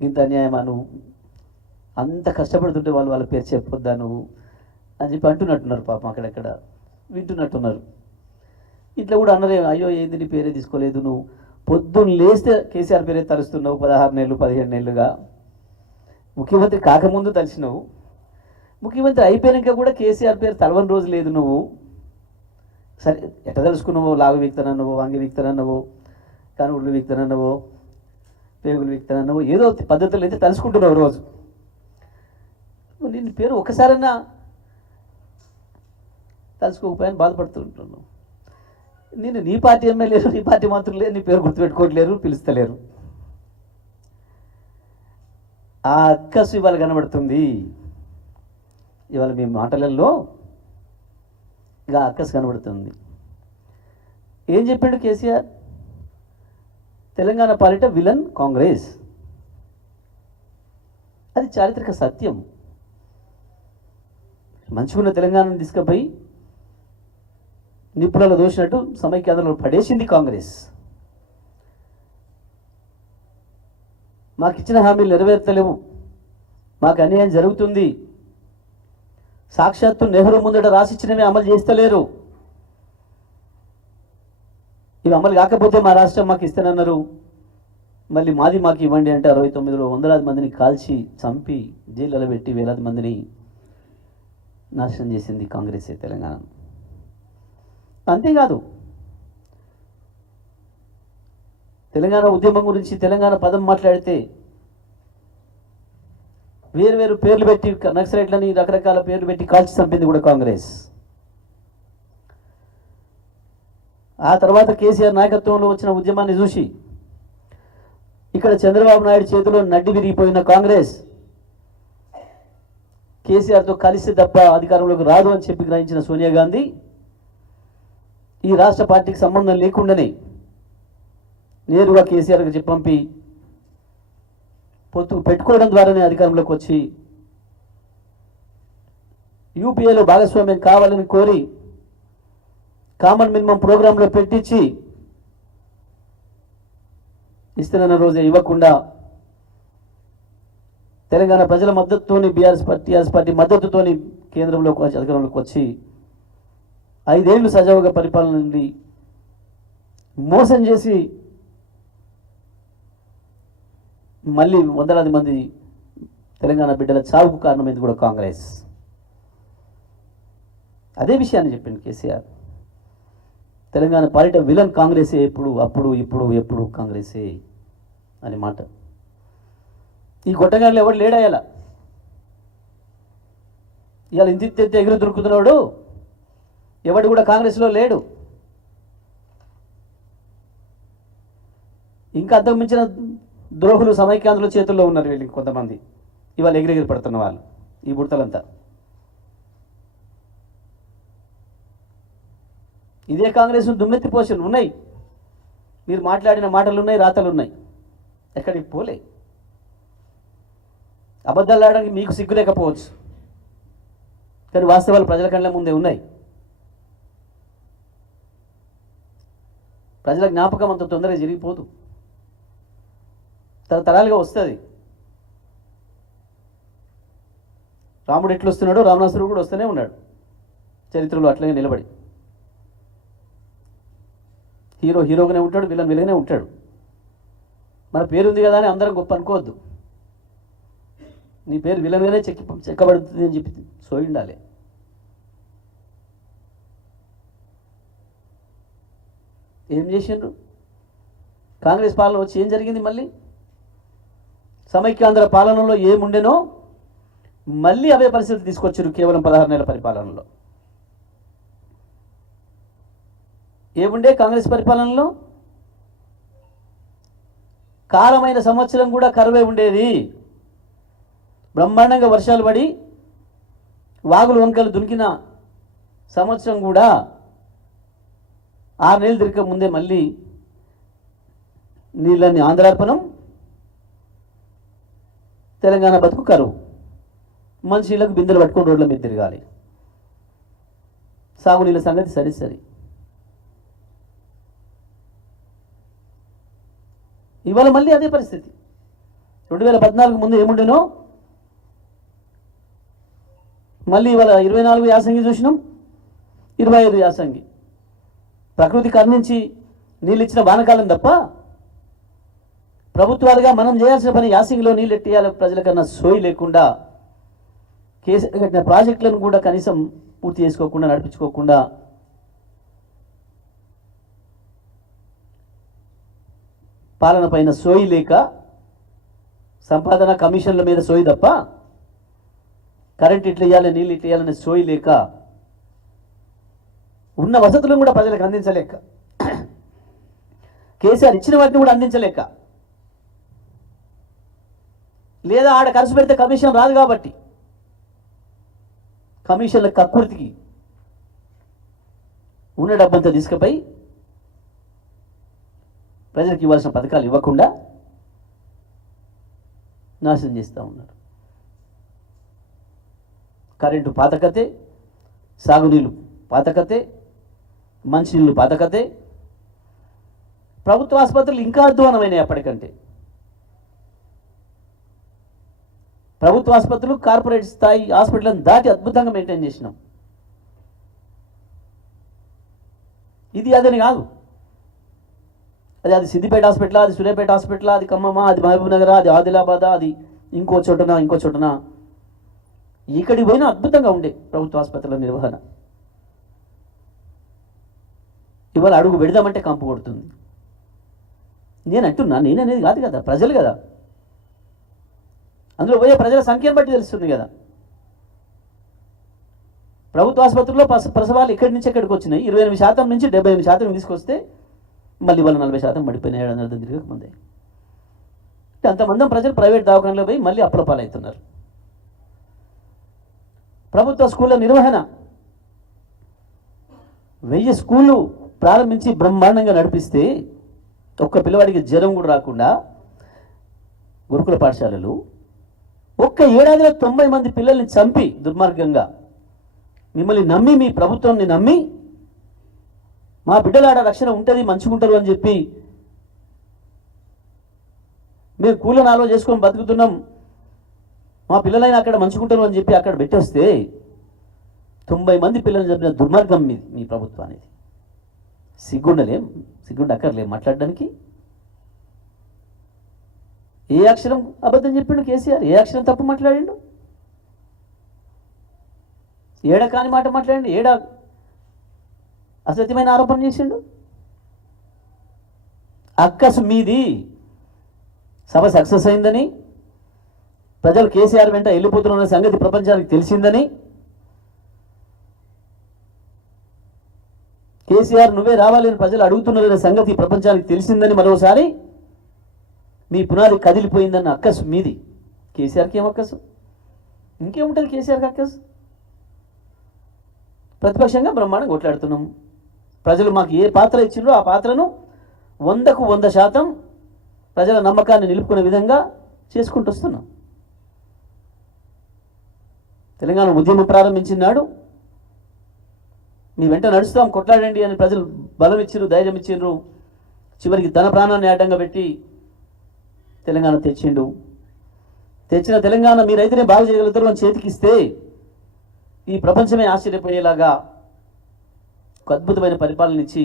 ఇంత అన్యాయమా నువ్వు? అంత కష్టపడుతుంటే వాళ్ళు వాళ్ళ పేరు చెప్పొద్దా నువ్వు? అని చెప్పి అంటున్నట్టున్నారు పాపం అక్కడక్కడ. వింటున్నట్టున్నారు. ఇట్లా కూడా అన్నరే అయ్యో ఏంది నీ పేరే తీసుకోలేదు నువ్వు? పొద్దున్న లేస్తే కేసీఆర్ పేరే తలుస్తున్నావు పదహారు నెలలు పదిహేడు నెలలుగా. ముఖ్యమంత్రి కాకముందు తలిసినావు ముఖ్యమంత్రి అయిపోయాక కూడా కేసీఆర్ పేరు తలవని రోజు లేదు నువ్వు. సరే ఎట్ట తెలుసుకున్నావో? లాగు వీక్తానన్నావో వంగి వీక్తానన్నావో కనుగుళ్ళు వీక్తానన్నావో పేగులు వీక్తానన్నావో ఏదో పద్ధతులు అయితే తలుసుకుంటున్నావు రోజు. నేను పేరు పేరు ఒకసారన్నా తలుసుకోకపోయాని బాధపడుతుంటున్నాను నేను నీ పార్టీ ఎమ్మెల్యేలు నీ పార్టీ మంత్రులు నీ పేరు గుర్తుపెట్టుకోవట్లేరు పిలుస్తలేరు. ఆ అక్కసు ఇవాళ కనబడుతుంది. ఇవాళ మీ మాటలలో ఇక అక్కసు కనబడుతుంది. ఏం చెప్పాడు కేసీఆర్? తెలంగాణ పాలిట విలన్ కాంగ్రెస్. అది చారిత్రక సత్యం. మంచిగున్న తెలంగాణను తీసుకుపోయి నిపుణులు దోసినట్టు సమైక్యాంధ్రలో పడేసింది కాంగ్రెస్. మాకు ఇచ్చిన హామీలు నెరవేర్తలేవు మాకు అన్యాయం జరుగుతుంది. సాక్షాత్తు నెహ్రూ ముందట రాసిచ్చినవి అమలు చేస్తలేరు. ఇవి అమలు కాకపోతే మా రాష్ట్రం మాకు ఇస్తానన్నారు. మళ్ళీ మాది మాకు ఇవ్వండి అంటే అరవై తొమ్మిదిలో వందలాది మందిని కాల్చి చంపి జైళ్ళలో పెట్టి వేలాది మందిని నాశనం చేసింది కాంగ్రెస్ తెలంగాణ. అంతేకాదు తెలంగాణ ఉద్యమం గురించి తెలంగాణ పదం మాట్లాడితే వేరు వేరు పేర్లు పెట్టి నక్సలైట్లని రకరకాల పేర్లు పెట్టి కాల్చి చంపింది కూడా కాంగ్రెస్. ఆ తర్వాత కేసీఆర్ నాయకత్వంలో వచ్చిన ఉద్యమాన్ని చూసి ఇక్కడ చంద్రబాబు నాయుడు చేతిలో నడ్డి విరిగిపోయిన కాంగ్రెస్ కేసీఆర్తో కలిసి తప్ప అధికారంలోకి రాదు అని చెప్పి గ్రహించిన సోనియా గాంధీ ఈ రాష్ట్ర పార్టీకి సంబంధం లేకుండానే నేరుగా కేసీఆర్కి చెప్పంపి పంపి పొత్తు పెట్టుకోవడం ద్వారానే అధికారంలోకి వచ్చి యూపీఏలో భాగస్వామ్యం కావాలని కోరి కామన్ మినిమం ప్రోగ్రాంలో పెట్టించి ఇస్తున్న రోజే ఇవ్వకుండా తెలంగాణ ప్రజల మద్దతుతోని బీఆర్ఎస్ పార్టీ టీఆర్ఎస్ పార్టీ మద్దతుతోని కేంద్రంలోకి వచ్చి అధికారంలోకి వచ్చి ఐదేళ్ళు సజావుగా పరిపాలన నుండి మోసం చేసి మళ్ళీ వందలాది మంది తెలంగాణ బిడ్డల చావుకు కారణమైంది కూడా కాంగ్రెస్. అదే విషయాన్ని చెప్పింది కేసీఆర్. తెలంగాణ పాలిట విలన్ కాంగ్రెసే ఎప్పుడు అప్పుడు ఇప్పుడు ఎప్పుడు కాంగ్రెసే అని మాట. ఈ గొట్టగాళ్ళు ఎవడు లేడాయాల ఇవాళ ఇంత ఇంత ఎగురు దొరుకుతున్నాడు ఎవడు కూడా కాంగ్రెస్లో లేడు. ఇంకా అర్థం మించిన ద్రోహులు సమైక్యాంధ్రుల చేతుల్లో ఉన్నారు వీళ్ళు కొంతమంది ఇవాళ ఎగిరెగిరి పడుతున్న వాళ్ళు ఈ బుడతలంతా. ఇదే కాంగ్రెస్ దుమ్మెత్తి పోషన్ ఉన్నాయి. మీరు మాట్లాడిన మాటలు ఉన్నాయి రాతలు ఉన్నాయి ఎక్కడికి పోలే. అబద్ధాలు ఆడడానికి మీకు సిగ్గు లేకపోవచ్చు. కానీ వాస్తవాలు ప్రజల కళ్ళ ముందే ఉన్నాయి. ప్రజల జ్ఞాపకం అంత తొందరగా జరిగిపోదు. తరతరాలుగా వస్తుంది. రాముడు ఎట్లు వస్తున్నాడో రావణాసురుడు కూడా వస్తూనే ఉన్నాడు. చరిత్రలో అట్లనే నిలబడి. హీరో హీరోగానే ఉంటాడు విలన్ విలనే ఉంటాడు. మన పేరుంది కదా అని అందరం గొప్ప అనుకోవద్దు. నీ పేరు విలన్గానే చెక్కి చెక్కబడుతుంది అని చెప్పి సోయి ఉండాలి. ఏం చేసిండ్రు? కాంగ్రెస్ పాలన వచ్చి ఏం జరిగింది మళ్ళీ? సమైక్యాంధ్ర పాలనలో ఏముండెనో మళ్ళీ అవే పరిస్థితులు తీసుకొచ్చారు కేవలం పదహారు నెలల పరిపాలనలో. ఏముండే కాంగ్రెస్ పరిపాలనలో? కాలమైన సంవత్సరం కూడా కరువే ఉండేది. బ్రహ్మాండంగా వర్షాలు పడి వాగులు వంకలు దునికిన సంవత్సరం కూడా ఆరు నెలలు తిరగక ముందే మళ్ళీ నీళ్ళని ఆంధ్రార్పణం తెలంగాణ బతుకు కరువు. మనుషులకు బిందెలు పట్టుకొని రోడ్ల మీద తిరగాలి. సాగునీళ్ళ సంగతి సరి సరి. ఇవాళ మళ్ళీ అదే పరిస్థితి. రెండు వేల పద్నాలుగు ముందు ఏముండేనో? మళ్ళీ ఇవాళ ఇరవై నాలుగు యాసంగి చూసినాం. ఇరవై ఐదు యాసంగి. ప్రకృతి కర్ణించి నీళ్ళు ఇచ్చిన వానకాలం తప్ప ప్రభుత్వాలుగా మనం చేయాల్సిన పని యాసంగిలో నీళ్ళు ఎట్టేయాలి ప్రజలకన్నా సోయి లేకుండా కేసీఆర్ కట్టిన ప్రాజెక్టులను కూడా కనీసం పూర్తి చేసుకోకుండా నడిపించుకోకుండా పాలన పైన సోయి లేక సంపాదన కమిషన్ల మీద సోయి తప్ప కరెంట్ ఇట్లా ఇవ్వాలి నీళ్ళు ఇట్లా ఇవ్వాలనే సోయి లేక ఉన్న వసతులను కూడా ప్రజలకు అందించలేక కేసీఆర్ ఇచ్చిన వాటిని కూడా అందించలేక లేదా ఆడ ఖర్చు పెడితే కమిషన్ రాదు కాబట్టి కమిషన్ల కక్కుర్తికి ఉన్న డబ్బంతా తీసుకుపోయి ప్రజలకు ఇవ్వాల్సిన పథకాలు ఇవ్వకుండా నాశనం చేస్తూ ఉన్నారు. కరెంటు పాతకతే సాగునీళ్ళు పాతకతే మంచినీళ్ళు పాతకతే ప్రభుత్వ ఆసుపత్రులు ఇంకా అధ్వానమైనాయి అప్పటికంటే. ప్రభుత్వ ఆసుపత్రులు కార్పొరేట్ స్థాయి హాస్పిటల్ని దాటి అద్భుతంగా మెయింటైన్ చేసినాం. ఇది అదని కాదు. అది అది సిద్దిపేట హాస్పిటల్ అది సూర్యాపేట హాస్పిటల్ అది ఖమ్మమా అది మహబూబ్ నగర్ అది ఆదిలాబాద్ అది ఇంకో చోటన ఇంకో చోటన. ఇక్కడికి పోయినా అద్భుతంగా ఉండే ప్రభుత్వ ఆసుపత్రుల నిర్వహణ. ఇవాళ అడుగు పెడదామంటే కంపు కొడుతుంది. నేను అంటున్నా నేను అనేది కాదు కదా ప్రజలు కదా. అందులో పోయే ప్రజల సంఖ్యను బట్టి తెలుస్తుంది కదా. ప్రభుత్వ ఆసుపత్రుల్లో ప్రసవాలు ఇక్కడి నుంచి ఎక్కడికి వచ్చినాయి? ఇరవై ఎనిమిది శాతం నుంచి డెబ్బై ఎనిమిది శాతం తీసుకొస్తే మళ్ళీ వాళ్ళు నలభై శాతం పడిపోయిన ఏడు వందల తిరగక ముందే. అంతమంది ప్రజలు ప్రైవేట్ దవాఖానలో పోయి మళ్ళీ అప్పుల పాలవుతున్నారు. ప్రభుత్వ స్కూళ్ళ నిర్వహణ. వెయ్యి స్కూళ్ళు ప్రారంభించి బ్రహ్మాండంగా నడిపిస్తే ఒక్క పిల్లవాడికి జ్వరం కూడా రాకుండా గురుకుల పాఠశాలలు ఒక్క ఏడాదిలో తొంభై మంది పిల్లల్ని చంపి దుర్మార్గంగా మిమ్మల్ని నమ్మి మీ ప్రభుత్వాన్ని నమ్మి మా బిడ్డలాడ రక్షణ ఉంటుంది మంచిగుంటారు అని చెప్పి మేము కూలని నాలో చేసుకొని బతుకుతున్నాం. మా పిల్లలైనా అక్కడ మంచుకుంటారు అని చెప్పి అక్కడ పెట్టేస్తే తొంభై మంది పిల్లలు చెప్పిన దుర్మార్గం మీ మీ ప్రభుత్వానికి సిగ్గుండలేం సిగ్గుండ అక్కర్లేం మాట్లాడడానికి. ఏ అక్షరం అబద్ధం చెప్పిండు కేసీఆర్? ఏ అక్షరం తప్పు మాట్లాడిండు? ఏడ కాని మాట మాట్లాడండి? ఏడ అసత్యమైన ఆరోపణ చేసిండు? అక్కసు మీది సభ సక్సెస్ అయిందని ప్రజలు కేసీఆర్ వెంట వెళ్ళిపోతున్న సంగతి ప్రపంచానికి తెలిసిందని కేసీఆర్ నువ్వే రావాలని ప్రజలు అడుగుతున్నారనే సంగతి ప్రపంచానికి తెలిసిందని మరోసారి మీ పునాది కదిలిపోయిందన్న అక్కసు మీది. కేసీఆర్కి ఏం అక్కసు? ఇంకేముంటుంది కేసీఆర్కి అక్కసు? ప్రతిపక్షంగా బ్రహ్మాండం కొట్లాడుతున్నాం ప్రజలు మాకు ఏ పాత్ర ఇచ్చిండ్రో ఆ పాత్రను వందకు వంద శాతం ప్రజల నమ్మకాన్ని నిలుపుకునే విధంగా చేసుకుంటూ వస్తున్నాం. తెలంగాణ ఉద్యమం ప్రారంభించినాడు మీ వెంట నడుస్తాం కొట్లాడండి అని ప్రజలు బలం ఇచ్చిర్రు ధైర్యం ఇచ్చిండ్రు చివరికి తన ప్రాణాన్ని అడ్డంగా పెట్టి తెలంగాణ తెచ్చిండు. తెచ్చిన తెలంగాణ మీరైతేనే బాగు చేయగలుగుతారు అని చేతికిస్తే ఈ ప్రపంచమే ఆశ్చర్యపోయేలాగా ఒక అద్భుతమైన పరిపాలన ఇచ్చి